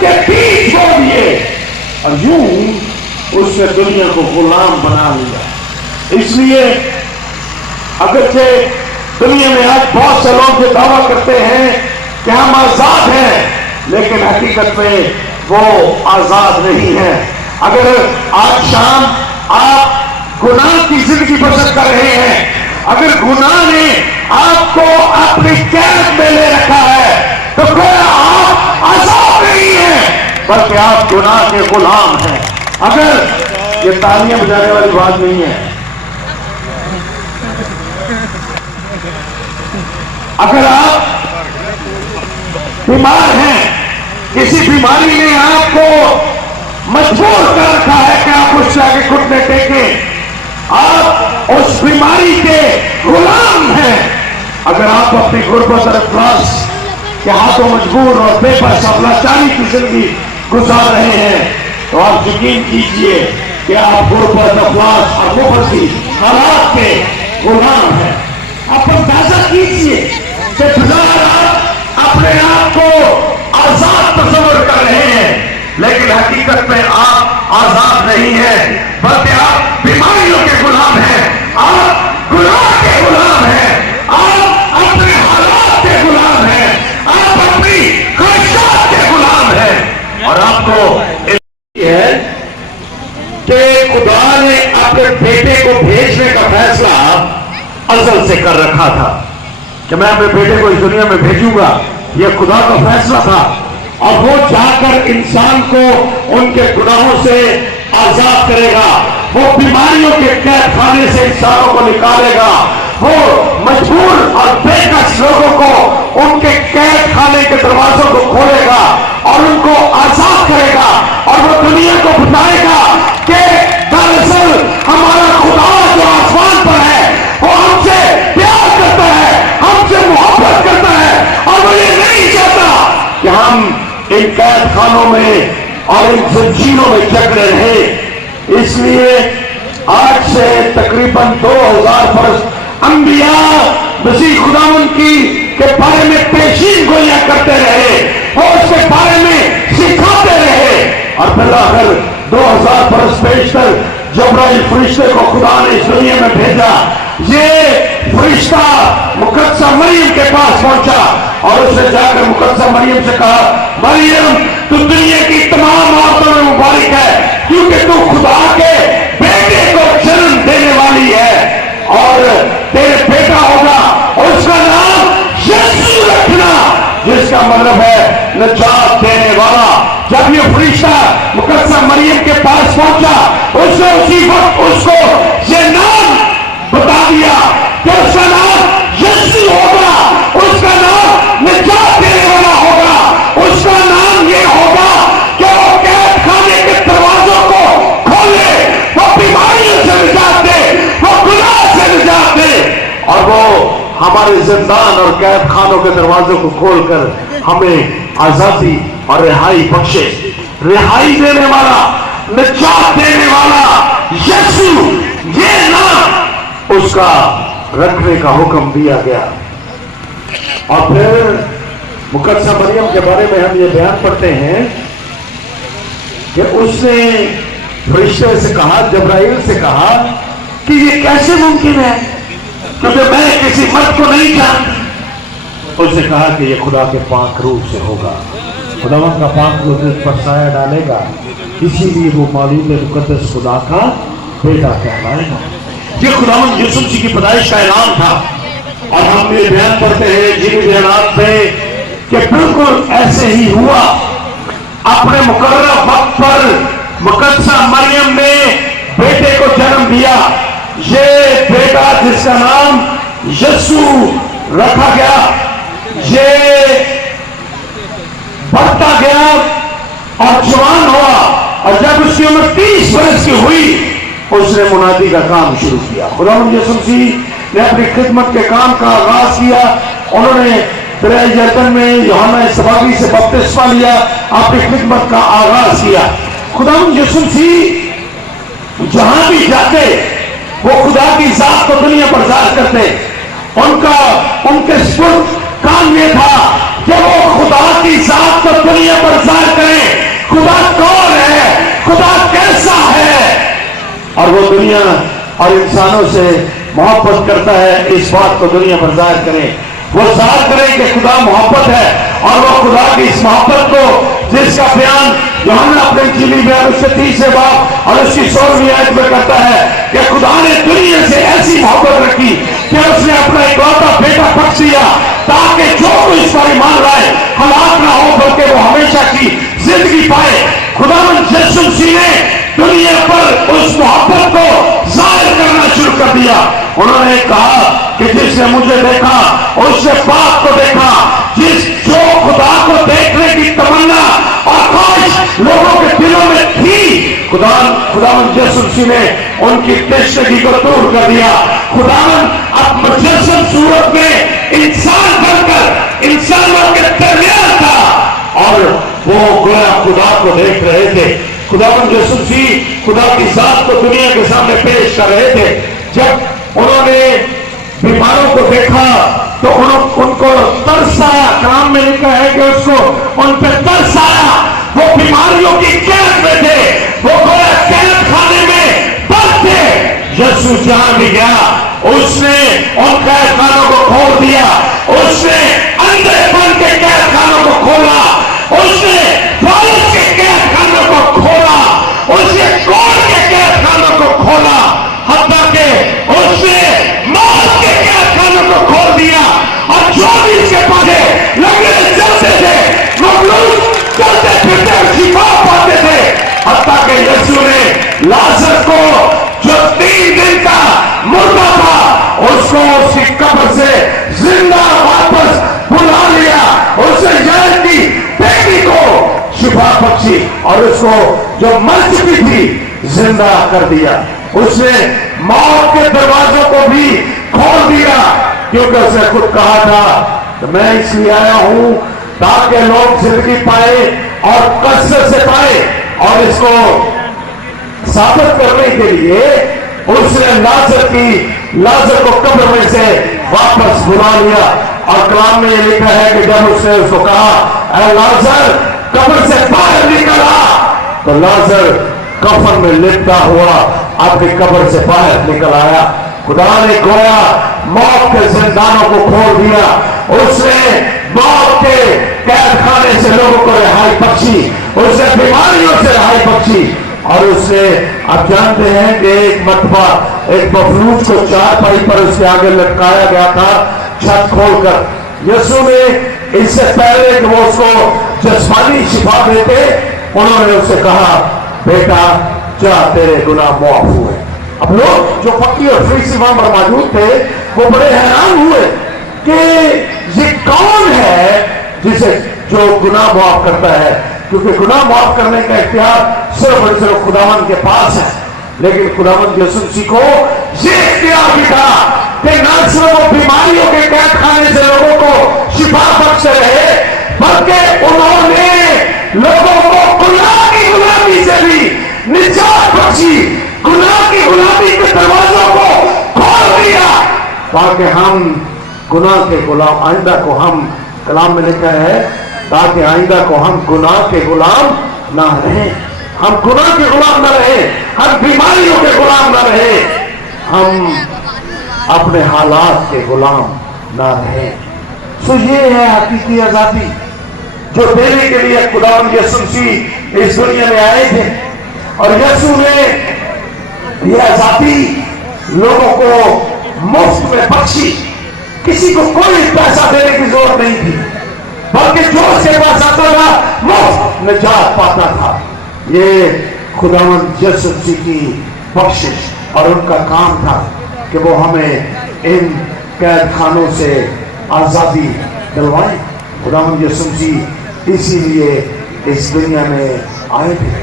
کے بیچ چھوڑ دیے اور یوں اس نے دنیا کو غلام بنا لیا. اس لیے اگرچہ دنیا میں آج بہت سے لوگ یہ دعویٰ کرتے ہیں کہ ہم آزاد ہیں، لیکن حقیقت میں وہ آزاد نہیں ہے. اگر آج شام آپ گناہ کی زندگی بسر کر رہے ہیں، اگر گناہ نے آپ کو اپنی قید میں لے رکھا ہے، تو گویا آپ آزاد نہیں ہیں بلکہ آپ گناہ کے غلام ہیں. اگر یہ تالیاں بجانے والی بات نہیں ہے، اگر آپ بیمار ہیں، کسی بیماری نے آپ کو مجبور کر رکھا ہے کہ آپ اس سے آگے گھٹنے ٹیکیں، آپ اس بیماری کے غلام ہیں. اگر آپ اپنی غربت اور افلاس کے ہاتھوں مجبور اور بے بس اور لاچاری کی زندگی گزار رہے ہیں، تو آپ یقین کیجئے کہ آپ غربت، افلاس اور مفلسی حالات کے غلام ہیں. آپ اندازہ کیجئے کہ آپ اپنے آپ کو آزاد تصور کر رہے ہیں، لیکن حقیقت میں آپ آزاد نہیں ہیں بلکہ آپ بیماریوں کے غلام ہیں، آپ گناہ کے غلام ہیں، آپ اپنے حالات کے غلام ہیں، آپ اپنی خواہشات کے غلام ہیں. اور آپ کو ہے کہ خدا نے اپنے بیٹے کو بھیجنے کا فیصلہ ازل سے کر رکھا تھا کہ میں اپنے بیٹے کو اس دنیا میں بھیجوں گا. یہ خدا کا فیصلہ تھا، اور وہ جا کر انسان کو ان کے گناہوں سے آزاد کرے گا، وہ بیماریوں کے قید خانے سے انسانوں کو نکالے گا، وہ مجبور اور بے کس لوگوں کو ان کے قید خانے کے دروازوں کو کھولے گا اور ان کو آزاد کرے گا، اور وہ دنیا کو بتائے گا کہ دراصل ہمارا خدا جو آسمان پر ہے وہ ہم سے پیار کرتا ہے، ہم سے محبت کرتا ہے، اور وہ یہ نہیں چاہتا کہ ہم ان قید خانوں میں اور ان زنجیروں میں جکڑے رہے. اس لیے آج سے تقریباً 2000 برس انبیاء مسیح خداوند کی کے بارے میں پیشین گوئیاں کرتے رہے، اور اس کے بارے میں سکھاتے رہے، اور بالآخر 2000 برس پیشتر جبرائیل فرشتے کو خدا نے اس دنیا میں بھیجا. یہ فرشتہ مقدسہ مریم کے پاس پہنچا اور اس نے جا کر مقدسہ مریم سے کہا، مریم تو دنیا کی تمام عورتوں میں مبارک ہے، کیونکہ تو خدا کے بیٹے کو جنم دینے والی ہے، اور تیرے بیٹا ہوگا، اس کا نام یسوع رکھنا، جس کا مطلب ہے نجات دینے والا. جب یہ فرشتہ مقدسہ مریم کے پاس پہنچا، اس نے اسی وقت اس کو یہ نام بتا دیا کہ اس کا نام یسوع ہوگا، اس کا نام نجات دینے والا ہوگا، اس کا نام یہ ہوگا کہ وہ قید خانے کے دروازوں کو کھولے، وہ بیماریوں سے نجات دے، وہ گناہ سے نجات دے، اور وہ ہمارے زندان اور قید خانوں کے دروازوں کو کھول کر ہمیں آزادی اور رہائی بخشے. رہائی دینے والا، نجات دینے والا یسوع، یہ نام اس کا رکھنے کا حکم دیا گیا. اور پھر مقدسہ مریم کے بارے میں ہم یہ بیان پڑھتے ہیں کہ اس نے فرشتے سے کہا، جبرائیل سے کہا کہ یہ کیسے ممکن ہے کیونکہ میں کسی مرد کو نہیں جانتی. اس نے کہا کہ یہ خدا کے پاک روح سے ہوگا، خداوند کا پاک روح اس پر سایہ ڈالے گا، اسی لیے وہ معلوم مقدس خدا کا بیٹا کہلائے گا. یہ خداوند یسوع مسیح کی پیدائش کا اعلان تھا، اور ہم یہ بیان پڑھتے ہیں جن بیانات میں کہ بالکل ایسے ہی ہوا. اپنے مقررہ وقت پر مقدسہ مریم نے بیٹے کو جنم دیا. یہ بیٹا جس کا نام یسوع رکھا گیا، یہ بڑھتا گیا اور جوان ہوا، اور جب اس کی عمر 30 برس کی ہوئی اس نے منادی کا کام شروع کیا. خداوند یسوع مسیح نے اپنی خدمت کے کام کا آغاز کیا. انہوں نے دریائے یردن میں یوحنا اسباغی سے بپتسمہ لیا، اپنی خدمت کا آغاز کیا. خداوند یسوع مسیح جہاں بھی جاتے وہ خدا کی ذات کو دنیا پر ظاہر کرتے. ان کے سپرد کام یہ تھا کہ وہ خدا کی ذات کو دنیا پر ظاہر کریں. خدا کون ہے, خدا کیسا ہے, اور وہ دنیا اور انسانوں سے محبت کرتا ہے. اس بات کو دنیا پر ظاہر کریں, وہ ظاہر کریں کہ خدا محبت ہے, اور وہ خدا کی اس محبت کو جس کا بیان یوحنا اپنے انجیلی بیان اس کے 30 باب اور اس کی 16ویں آیت میں کرتا ہے کہ خدا نے دنیا سے ایسی محبت رکھی کہ اس نے اپنا اکلوتا بیٹا بخش دیا تاکہ جو کوئی اس پر ایمان لائے ہلاک نہ ہو بلکہ وہ ہمیشہ کی زندگی پائے. خداوند یسوع مسیح نے دنیا پر اس محبت کو ظاہر کرنا شروع کر دیا. انہوں نے کہا کہ جس نے مجھے دیکھا اس نے باپ کو دیکھا. جو خدا کو دیکھنے کی تمنا اور خواہش لوگوں کے دلوں میں تھی, خداوند یسوع مسیح نے ان کی تشنگی کو دور کر دیا. خداوند اب مجسم صورت میں انسان بن کر انسانوں کے درمیان تھا اور وہ گویا خدا کو دیکھ رہے تھے. خداوند یسوع مسیح خدا کی ذات کو دنیا کے سامنے پیش کر رہے تھے. جب انہوں نے بیماروں کو دیکھا تو ان کو ترس آیا. کلام میں لکھا ہے کہ اس کو ان پہ ترس آیا. وہ بیماریوں کی قید میں تھے, وہ گویا قید خانے میں بند تھے. یسوع جہاں بھی گیا اس نے ان قید خانوں کو کھول دیا. اس نے اندھے بن کے قید خانوں کو کھولا. اس نے پولس کے قید خانوں کو کھولا. اس نے کوڑ کے قید خانوں کو کھولا. حتیٰ کہ اس نے موت کے قید خانوں کو کھول دیا. اور جو بھی اس کے پاس لنگڑے چلتے تھے, مغلوب چلتے پھرتے اور شفا پاتے تھے. حتیٰ کہ یسوع نے لازر کو جو 3 دن کا مردہ تھا اس کو اس کی قبر سے زندہ واپس بلا لیا. اس نے یعقوب کی بیٹی کو شفا بخشی اور اس کو جو مر چکی تھی زندہ کر دیا. اس نے موت کے دروازوں کو بھی کھول دیا کیونکہ اس نے خود کہا تھا کہ میں اس لیے آیا ہوں تاکہ لوگ زندگی پائے اور کثرت سے پائے. اور اس کو ثابت کرنے کے لیے اس نے لازر کو قبر میں سے واپس بلا لیا. اور کلام میں یہ لکھا ہے کہ جب اس نے اس کو کہا اے لازر قبر سے باہر نکل آ, تو لازر کفن میں لپٹا ہوا اپنی قبر سے باہر نکل آیا. خدا نے گویا موت کے زندانوں کو کھول دیا. اس نے موت کے قید خانے سے لوگوں کو رہائی بخشی. اس نے بیماریوں سے رہائی بخشی. اور اس نے آپ جانتے ہیں کہ ایک مرتبہ ایک مفلوج کو چارپائی پر اس کے آگے لٹکایا گیا تھا چھت کھول کر. یسوع نے اس سے پہلے کہ وہ اس کو جسمانی شفا دیتے انہوں نے اس سے کہا بیٹا جا تیرے گناہ معاف ہوئے. اب لوگ جو فقیہ اور فریسی وہاں پر موجود تھے وہ بڑے حیران ہوئے کہ یہ کون ہے جسے جو گناہ معاف کرتا ہے, کیونکہ گناہ معاف کرنے کا اختیار صرف اور صرف خداوند کے پاس ہے. لیکن خداوند یسوع مسیح کو یہ اختیار بھی تھا کہ نہ صرف وہ بیماریوں کے قید خانے سے لوگوں کو شفا بخش رہے بلکہ انہوں نے لوگوں کو گناہ کی غلامی سے بھی نجات بخشی. گناہ کی غلامی کے دروازوں کو کھول دیا تاکہ ہم گناہ کے غلام آئندہ کو ہم, کلام میں لکھا ہے تاکہ آئندہ کو ہم گناہ کے غلام نہ رہیں. ہم گناہ کے غلام نہ رہیں, ہم بیماریوں کے غلام نہ رہیں, ہم اپنے حالات کے غلام نہ رہیں. سو یہ ہے حقیقی آزادی جو دینے کے لیے خداوند یسوع مسیح اس دنیا میں آئے تھے. اور یسوع نے یہ آزادی لوگوں کو مفت میں بخشی. کسی کو کوئی پیسہ دینے کی ضرورت نہیں تھی بلکہ جو اس کے پاس آتا تھا مفت نجات پاتا تھا. یہ خداوند یسوع مسیح کی بخشش اور ان کا کام تھا کہ وہ ہمیں ان قید خانوں سے آزادی دلوائیں. خداوند یسوع مسیح اسی لیے اس دنیا میں آئے تھے.